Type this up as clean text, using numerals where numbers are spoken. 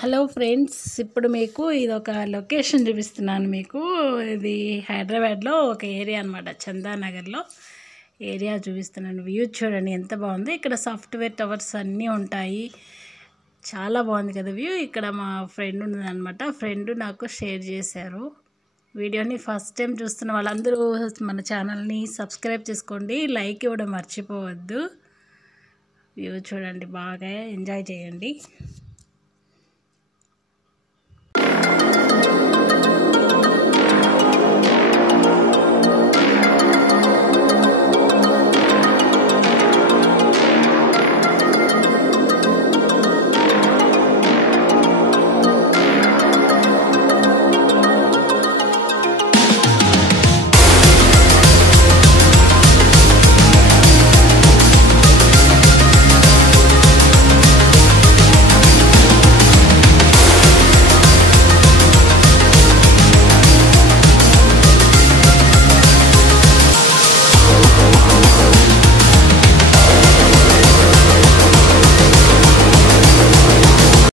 Hello friends, ఇప్పుడు మీకు ఇదొక లొకేషన్ చూపిస్తున్నాను. మీకు ఇది హైదరాబాద్లో ఒక ఏరియా అనమాట, చందానగర్లో ఏరియా చూపిస్తున్నాను. వ్యూ చూడండి ఎంత బాగుంది. ఇక్కడ సాఫ్ట్వేర్ టవర్స్ అన్నీ ఉంటాయి. చాలా బాగుంది కదా వ్యూ. ఇక్కడ మా ఫ్రెండ్ ఉన్నదనమాట, ఫ్రెండ్ నాకు షేర్ చేశారు వీడియోని. ఫస్ట్ టైం చూస్తున్న వాళ్ళందరూ మన ఛానల్ని సబ్స్క్రైబ్ చేసుకోండి, లైక్ ఇవ్వడం మర్చిపోవద్దు. వ్యూ చూడండి, బాగా ఎంజాయ్ చేయండి.